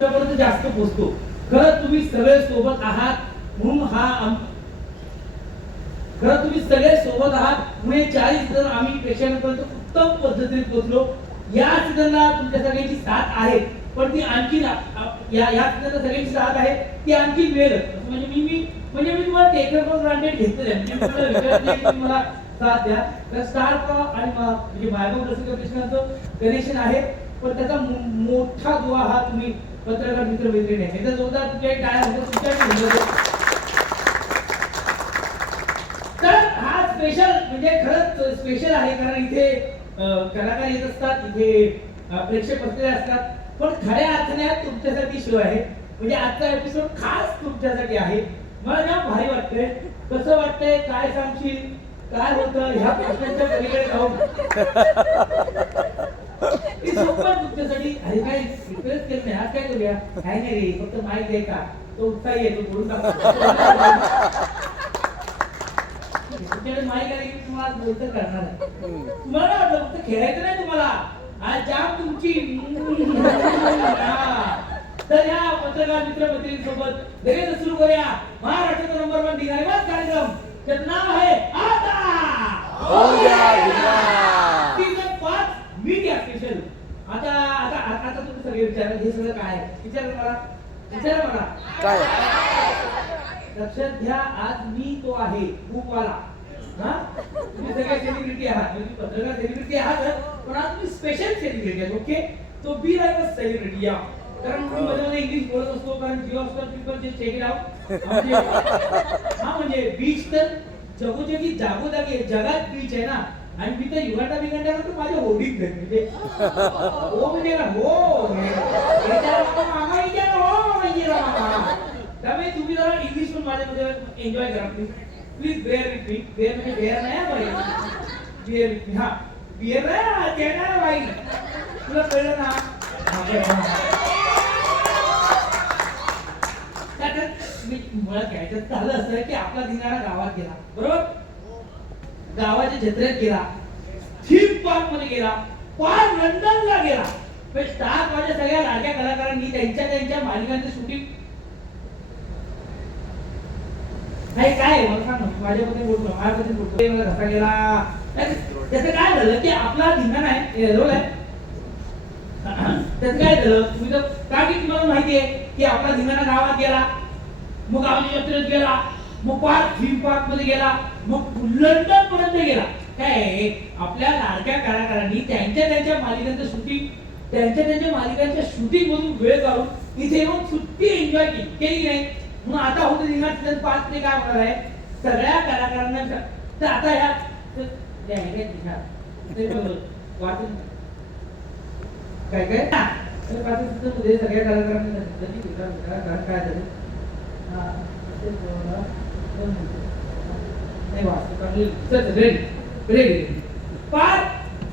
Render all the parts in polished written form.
पर्यंत जास्त पोहोचतो. खरं तुम्ही सगळे सोबत आहात म्हणून खरं तुम्ही सगळे सोबत आहात पुणे 40 जण आम्ही प्रेक्षकांपर्यंत उत्तम पद्धतीने पोहोचलो. या सीझनला तुमच्या सगळ्यांची साथ आहे, पण ती आणखी या सीझनला सगळ्यांची साथ आहे ती आणखी वेळ म्हणजे मी तुम्हाला टेकर फॉर ग्रांटेड घेतलेलं आहे. म्हणजे तुम्ही मला साथ द्या. तर स्टार प्रॉ आणि म्हणजे मायबोल रसिक कृष्णाचं कनेक्शन आहे, पण त्याचा मोठा दुवा हा तुम्ही पत्रकार मित्र मैत्रिणी आहे. त्याचा जोरदार तुमच्या टाळ्या होतो तुमच्याकडे. तर हा स्पेशल म्हणजे खरंच स्पेशल आहे, कारण इथे कलाकार येत असतात, इथे प्रेक्षक बसलेले असतात, पण खऱ्या अर्थाने तुमच्यासाठी शो आहे. म्हणजे आजचा एपिसोड खास तुमच्यासाठी आहे. मला ना भारी वाटतंय. कसं वाटतंय, काय सांगशील, काय होतं ह्या प्रश्नांच्या पलीकडे जाऊन तुमच्यासाठी अरे काय रिक्वेस्ट केलं नाही, आज काय करूया, काय नाही रे, फक्त माईक आहे का, तो उत्साही आहे, तो बोलून टाकतो. तुमच्याकडे माईक आली की तुम्हाला बोलतं करणार आहे. तुम्हाला वाटलं फक्त खेळायचं नाही, तुम्हाला आज जाम तुमची. तर या पत्रकार मित्र मैत्रिणींसोबत लगेच सुरू करूया महाराष्ट्राचा नंबर 1 दिनानिवास कार्यक्रम. त्याचं नाव आहे आता सीझन 5 मीडिया स्पेशल. आता तुम्ही सगळे विचारा, हे सगळं काय आहे? विचारा मला काय. लक्षात घ्या, आज मी तो आहे बुकवाला. तुम्ही सगळे सेलिब्रिटी आहात, म्हणजे पत्रकार सेलिब्रिटी आहात, पण आज तुम्ही स्पेशल सेलिब्रिटी आहात. ओके, तो बी लाईक अ सेलिब्रिटी. या कारण मी मध्ये इंग्लिश बोलत असतो, कारण जिओ स्टार पीपल जे चेक इट आउट. म्हणजे बीच तर जगोजगी जागोजागी जगात बीच आहे ना, आणि मी तर युगाटा बिगाटा तर माझ्या होडीत घरी म्हणजे हो म्हणजे हो मामा इथे हो म्हणजे त्यामुळे तुम्ही जरा इंग्लिश पण माझ्यामध्ये एन्जॉय करा please. Bear with me. Bear म्हणजे बेअर नाही बाई, बेअर विथ मी. हा बेअर नाही देणार बाई, तुला कळलं ना. मुळात घ्यायचं झालं असं की आपला धिंगाणा गावात गेला, बरोबर, गावाच्या जत्रेत गेला, थीम पार्क मध्ये गेला, पार लंडनला गेला. स्टार माझ्या सगळ्या लाडक्या कलाकारांनी त्यांच्या मालिकांचे शूटिंग नाही काय मला सांग माझ्याबद्दल बोलतो, माझ्याबद्दल बोलतो, मला कसा गेला. त्याचं काय झालं की आपला धिंगाणा आहे रोल आहे. त्याचं काय झालं तुम्ही तर का की तुम्हाला माहिती आहे की आपला धिंगाणा गावात गेला, मग गावाच्या जत्रेत गेला, मग पार्क थीम पार्क मध्ये गेला, मग लंडन पर्यंत गेला. काय आपल्या लाडक्या कलाकारांनी त्यांच्या मालिकांचं शूटिंग त्यांच्या मालिकांच्या शूटिंग मधून वेळ काढून इथे येऊन सुट्टी एन्जॉय केली नाही. म्हणून आता होतं सीझन 5 ते काय होणार आहे सगळ्या कलाकारांना. तर आता ह्या वाचून काय मध्ये सगळ्या कलाकारांनी काय झालं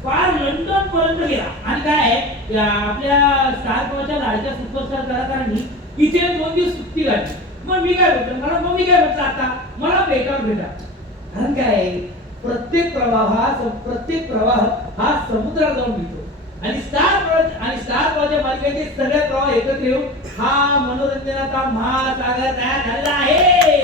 पार लंडन पर्यंत गेला. आणि काय आपल्या स्टार प्रॉच्या लाडक्या सुपरस्टार कलाकारांनी इथे 2 दिवस सुट्टी काढली. मग मी काय म्हटलं आता मला बेकार भेटा. कारण काय प्रत्येक प्रवाह हा समुद्रात जाऊन मिळतो, आणि स्टार प्रॉच्या मालिकेचे सगळे प्रवाह एकत्र येऊन हा मनोरंजनाचा महासागर तयार झाला आहे.